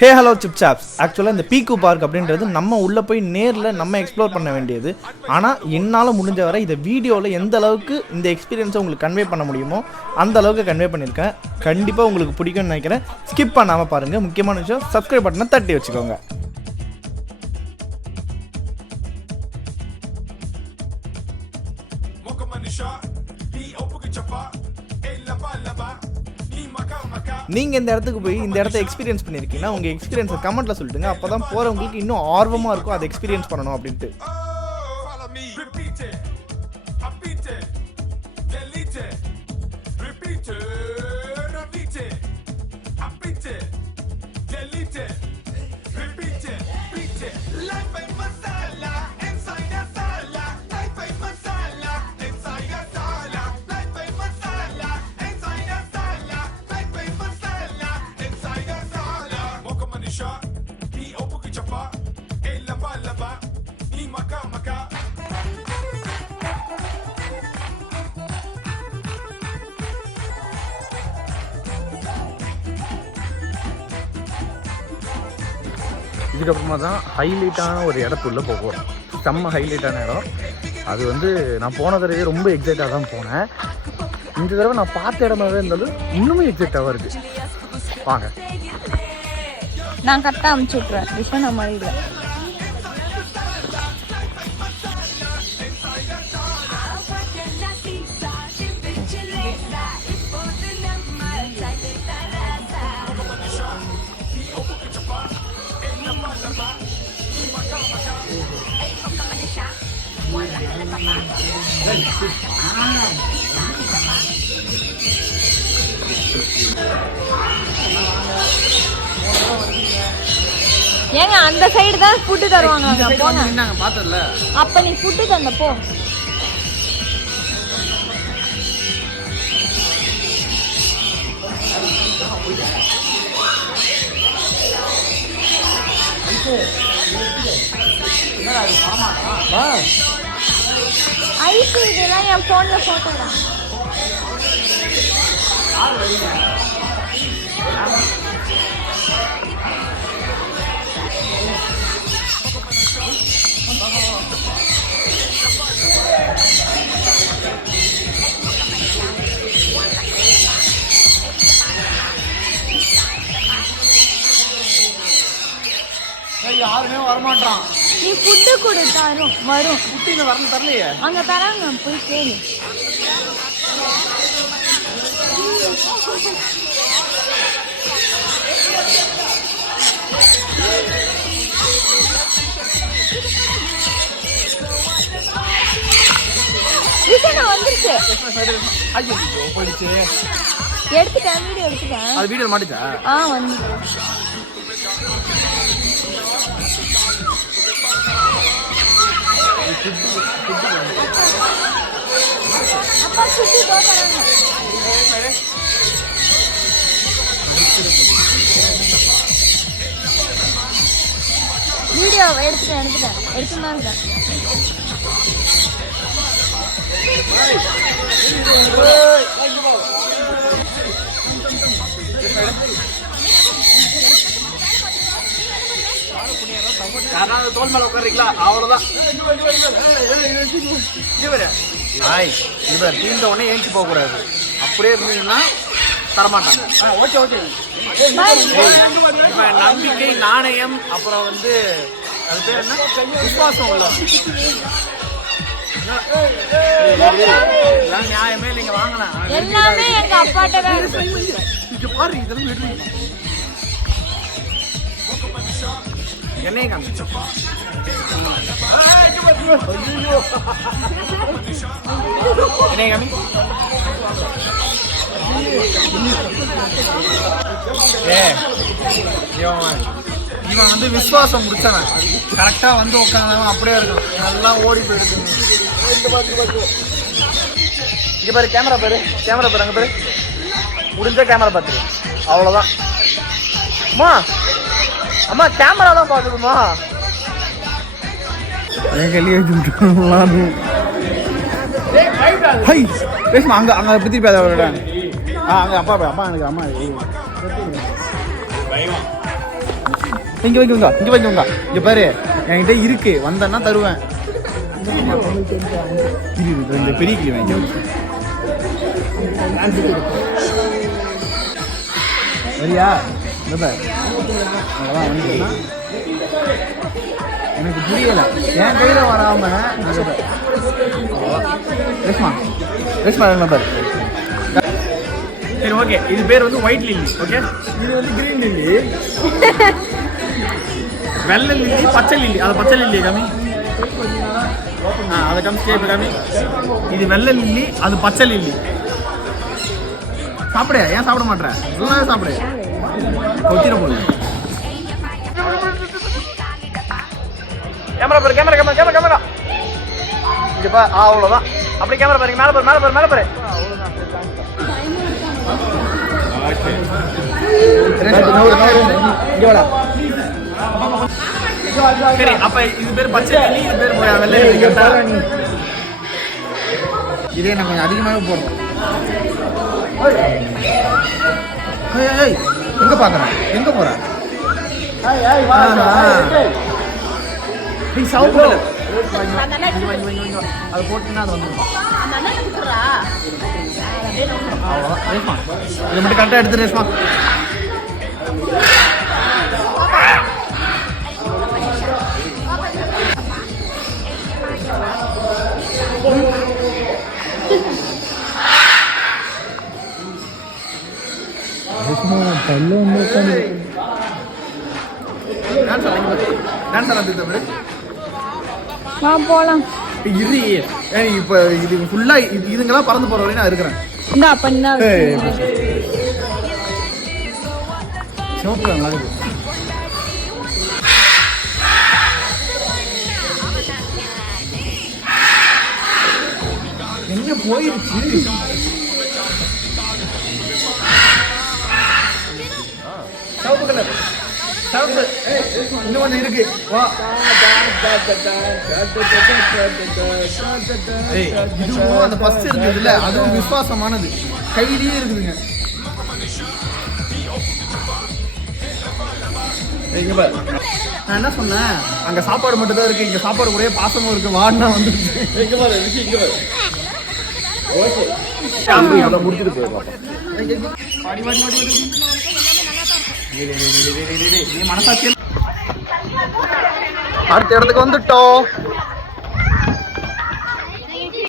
Hey hello சிப்சாப்ஸ். ஆக்சுவலாக இந்த பீக்கு park அப்படின்றது நம்ம உள்ளே போய் நேரில் நம்ம எக்ஸ்ப்ளோர் பண்ண வேண்டியது. ஆனால் என்னால் முடிஞ்ச வரை இதை வீடியோவில் எந்த அளவுக்கு இந்த எக்ஸ்பீரியன்ஸை உங்களுக்கு கன்வே பண்ண முடியுமோ அந்த அளவுக்கு கன்வே பண்ணியிருக்கேன். கண்டிப்பாக உங்களுக்கு பிடிக்கும்னு நினைக்கிறேன். ஸ்கிப் பண்ணாமல் பாருங்கள். முக்கியமான விஷயம், சப்ஸ்கிரைப் பட்டனை தட்டி வச்சுக்கோங்க. நீங்கள் இந்த இடத்துக்கு போய் இந்த இடத்த எக்ஸ்பீரியன்ஸ் பண்ணியிருக்கீங்கன்னா உங்கள் எக்ஸ்பீரியன்ஸை கமெண்ட்டில் சொல்லிட்டுங்க. அப்போ தான் போகிறவங்களுக்கு இன்னும் ஆர்வமாக இருக்கும் அதை எக்ஸ்பீரியன்ஸ் பண்ணணும் அப்படின்ட்டு. இதுக்கப்புறமா தான் ஹைலைட்டான ஒரு இடத்துள்ள போகிறோம். செம்ம ஹைலைட்டான இடம். அது வந்து நான் போன தடவை ரொம்ப எக்ஸைட்டாக தான் போனேன். இந்த தடவை நான் பார்த்த இடமாவே இருந்தாலும் இன்னுமே எக்ஸைட்டாக இருக்குது. வாங்க, நான் கரெக்டாக அமுச்சு விட்றேன். விஷயம் நம்ம இல்லை. ஏங்க அந்த சைடு தான் ஃபுட்டு தருவாங்க. போங்க, அப்ப நீ ஃபுட்டு தந்த போ. ஐஸ் இதெல்லாம் என் போன்ல போட்டோ தான். யாருமே வரமாட்டான். நீ ஃபுட்டு கொடு, தரும் வரும். ஃபுட்டு வரணும், தரலையே. அங்க தராங்க, போய் கேளு. வந்துருச்சு. எடுத்துட்டேன், வீடியோ எடுத்துட்டேன். அது வீடியோ மாட்டுச்சா? வந்து அப்பா சுத்தி போறாங்க. வீடியோ எடுத்துட்டேன் எடுத்துதான் இருக்கேன். தோல் மேல உட்காருங்களா? அவ்வளவுதான். தீர்ந்த உடனே ஏஞ்சி போக கூடாது. அப்படியே இருந்தீங்கன்னா தரமாட்டாங்க. நம்பிக்கை, நாணயம், அப்புறம் வந்து அது பேர் என்ன, விசுவாசம் உள்ள நியாயமே. நீங்க வாங்கலாம். எல்லாமே எங்க அப்பாட்ட தான் பாரு. இதெல்லாம் என்னையும் காமிச்சப்பா. இவன் வந்து விசுவாசம் முடிச்சவன். கரெக்டா வந்து உட்காந்தவன் அப்படியே இருக்கும். நல்லா ஓடி போயிடுது. இங்க பாரு, கேமரா பாரு, அங்க பாரு. முடிஞ்ச கேமரா பார்த்துரு. அவ்வளவுதான். அம்மா அம்மா கேமரா தான் பாக்குதுமா. அங்க அங்க பத்தி பேச அங்க அப்பா எனக்கு அம்மா இங்க வைங்க இங்க பாரு என்கிட்ட இருக்கு வந்தேன்னா தருவேன். இந்த பெரிய கிளி வாங்கி சரியா? எனக்கு புரியல என் கையில வராம பாரு. சரி ஓகே, இது பேர் வந்து ஒயிட் லில்லி. ஓகே, இது வந்து கிரீன் லில்லி. வெள்ளை லில்லி, பச்சை லில்லி. அது பச்சை லில்லி காமி. அதை காமிச்சு இப்போ காமி. இது வெள்ளை லில்லி, அது பச்சை லில்லி. சாப்பிடு, ஏன் சாப்பிட மாட்டேன்? ஃபுல்லாக சாப்பிடு, கொத்திர போகுது. கேமரா பாரு, கேமரா இங்க பா. அவ்வளோதான். அப்படி கேமரா பாருங்க, மேலே பாரு. சரி, அப்ப இது பேர் பச்சை லில்லி, இது பேர் வெள்ளை லில்லி. இதே நான் கொஞ்சம் அதிகமாகவே போடுறோம். எங்க பாக்குறேன்? எங்க போற? சவுப்பு அது போட்டீங்கன்னா அது வந்துடும். இதை மட்டும் கரெக்டாக எடுத்து ரேஷ்மா. போலாம். இப்ப இது ஃபுல்லா இதுங்கெல்லாம் பறந்து போற வரையும் நான் இருக்கிறேன். சிவப்பு நல்லா இருக்கு. எங்க போயிருச்சு? சிவப்பு கலர், சிவப்பு இன்னும் கொஞ்சம் இருக்கு. வா, இதுவும் அந்த ஃபர்ஸ்ட் இருக்குதுல்ல, அதுவும் விசுவாசமானது, கையிலேயே இருக்குதுங்க. நான் என்ன சொன்னேன், அங்க சாப்பாடு மட்டும் தான் இருக்கு, இங்க சாப்பாடு கூட பாசமும் இருக்கு. வாடினா வந்து முடிச்சுட்டு போயிருக்கோம். மனசாட்சி அடுத்த இடத்துக்கு வந்துட்டோம்.